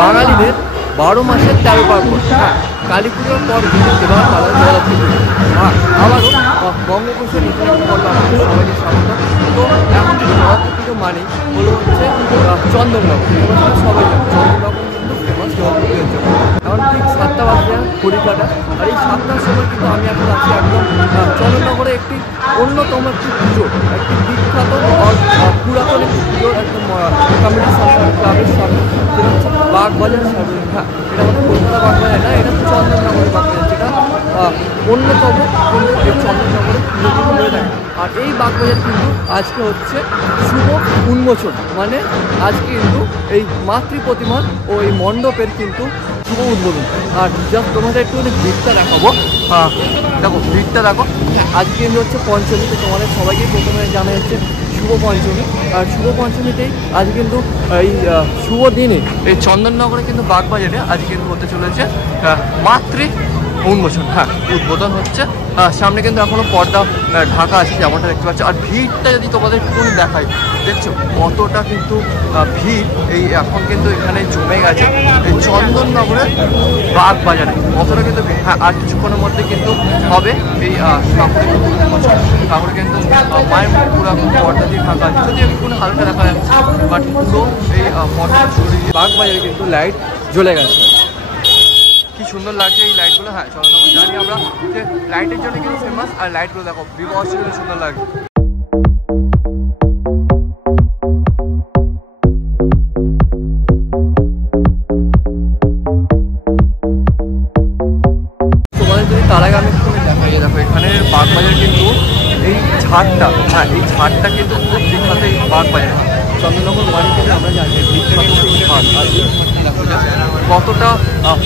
বাঙালিদের 12 মাসের 13 পার্বণ। হ্যাঁ, কালী পুজোর পর এবার পালন করা যাচ্ছে আবারও বঙ্গোপসাগর ইতিহাস পর্ব আমাদের সবাইকে স্বাগত। তো এখন কিন্তু নবরাত্রি পুজো মানেই হলো হচ্ছে চন্দননগর। এবার সবাই জানে চন্দননগর কিন্তু ফেমাস জলপুজোর জন্য। এখন ঠিক 7টা বাজে ঘড়িকাটা, আর এই 7টার সময় কিন্তু আমি এখন আছি একদম চন্দননগরে একটি অন্যতম একটি পুজো, একটি বিখ্যাত পুরাতন একটি পুজোর একদম কমিটি ক্লাবের সামনে, যেটা হচ্ছে বাগবাজার সার্বজনীন। হ্যাঁ, এটা আমাদের কলকাতা বাগবাজার না, এটা চন্দননগরের বাগবাজার, যেটা অন্যতম কিন্তু এই চন্দননগরে পুজো কিন্তু হয়ে থাকে। আর এই বাগবাজার কিন্তু আজকে হচ্ছে শুভ উন্মোচন, মানে আজকে কিন্তু এই মাতৃ প্রতিমার ও এই মণ্ডপের কিন্তু শুভ উদ্বোধন। আর জাস্ট তোমাদের একটু ভিড়টা দেখাবো। দেখো ভিড়টা দেখো। আজকে কিন্তু হচ্ছে পঞ্চমী, তো তোমাদের সবাইকে প্রথমে জানা যাচ্ছে শুভ পঞ্চমী। আর শুভ পঞ্চমীতেই আজ কিন্তু এই শুভ দিনে এই চন্দননগরে কিন্তু বাগবাজারে আজ কিন্তু হতে চলেছে মাতৃ উন্মোচন। হ্যাঁ, উদ্বোধন হচ্ছে। সামনে কিন্তু এখনো পর্দা ঢাকা আছে যেমনটা দেখতে পাচ্ছ। আর ভিড়টা যদি তোমাদের একটু দেখাই, দেখছো কতটা কিন্তু ভিড় এই এখন কিন্তু এখানে জমে গেছে এই চন্দননগরের বাগবাজারে, কতটা কিন্তু ভিড়। হ্যাঁ, আর কিছুক্ষণের মধ্যে কিন্তু হবে এই ঠাকুরের উন্মোচন। ঠাকুরে কিন্তু মায়ের পুরো পর্দা দিয়ে ঢাকা আছে, যদি একটু হালকা দেখা যাচ্ছে, বাট পুরো এই পর্দা বাগবাজারে কিন্তু লাইট জ্বলে গেছে। কি সুন্দর লাগছে এই লাইটগুলো। হ্যাঁ, চন্দননগর জানি আমরা যে লাইটের জন্য কিন্তু ফেমাস। আর লাইটগুলো দেখো বিভৎস সুন্দর লাগছে। তোমাদের যদি তার আগে আমি দেখা যায়, দেখো এখানে বাগবাজার কিন্তু এই ঝাড়টা, হ্যাঁ এই ঝাড়টা কিন্তু খুব বিখ্যাত এই বাগবাজার। চন্দননগর মানে কিন্তু আমরা জানি বিখ্যাত ঝাড়। আর দেখো কতটা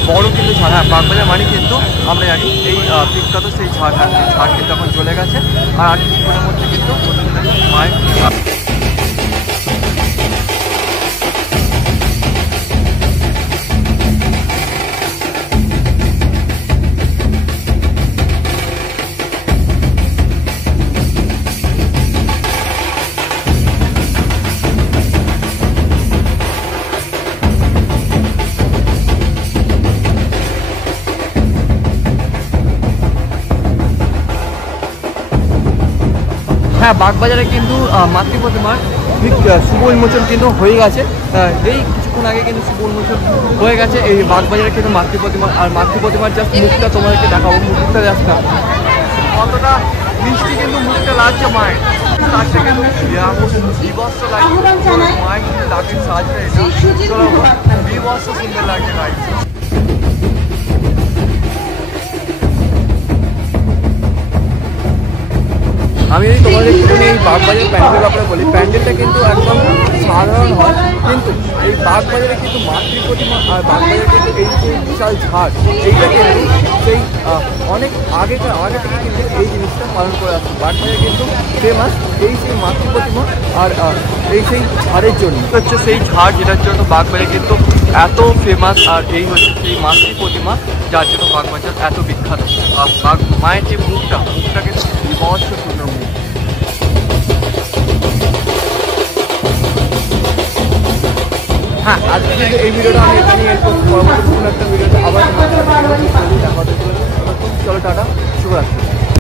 বড় কিন্তু ঝাড়। হ্যাঁ, বাগবাজার মানে কিন্তু আমরা জানি এই বিখ্যাত সেই ঝাড়। হ্যাঁ, এই ঝাড় কিন্তু এখন চলে গেছে। আর কিছুক্ষণের মধ্যে কিন্তু মায়ের হ্যাঁ, বাগবাজারে কিন্তু মাতৃ প্রতিমার ঠিক শুভ উন্মোচন কিন্তু হয়ে গেছে। এই কিছুক্ষণ আগে কিন্তু শুভ উন্মোচন হয়ে গেছে এই বাগবাজারে কিন্তু মাতৃ প্রতিমা। আর মাতৃ প্রতিমার জাস্ট মুখটা তোমাদেরকে দেখাবো, মুখটা জাস্ট কতটা মিষ্টি কিন্তু মুখটা লাগছে মায়ের। তার থেকে বিভৎস লাগছে মায়ের কিন্তু দাগের সাজটা, এটা বিভৎস সুন্দর লাগছে গাইড। আমি যদি তোমাদের একটুখানি এই বাগবাজারের প্যান্ডেল ব্যাপারে বলি, প্যান্ডেলটা কিন্তু একদম সাধারণ হয়, কিন্তু এই বাগবাজারে কিন্তু মাতৃ প্রতিমা আর বাগবাজারে কিন্তু এই যে বিশাল ঝাড়, এইটা কিন্তু সেই অনেক আগে থেকে কিন্তু এই জিনিসটা পালন করে আসছে। বাগবাজারে কিন্তু ফেমাস এই সেই মাতৃ প্রতিমা আর এই সেই ঝাড়ের জন্য হচ্ছে সেই ঝাড়, যেটার জন্য বাগবাজারে কিন্তু এত ফেমাস। আর এই হচ্ছে সেই মাতৃ প্রতিমা, যার জন্য বাগবাজার এত বিখ্যাত। মায়ের যে মুখটা কিন্তু বিভৎস সুন্দর মুখ। হ্যাঁ, আজকে কিন্তু এই ভিডিওটা আমি এখানে এন্ড করছি। পরবর্তী কোনো একটা ভিডিওতে আবার দেখা হতে চলো। টাটা, শুভরাত্রি।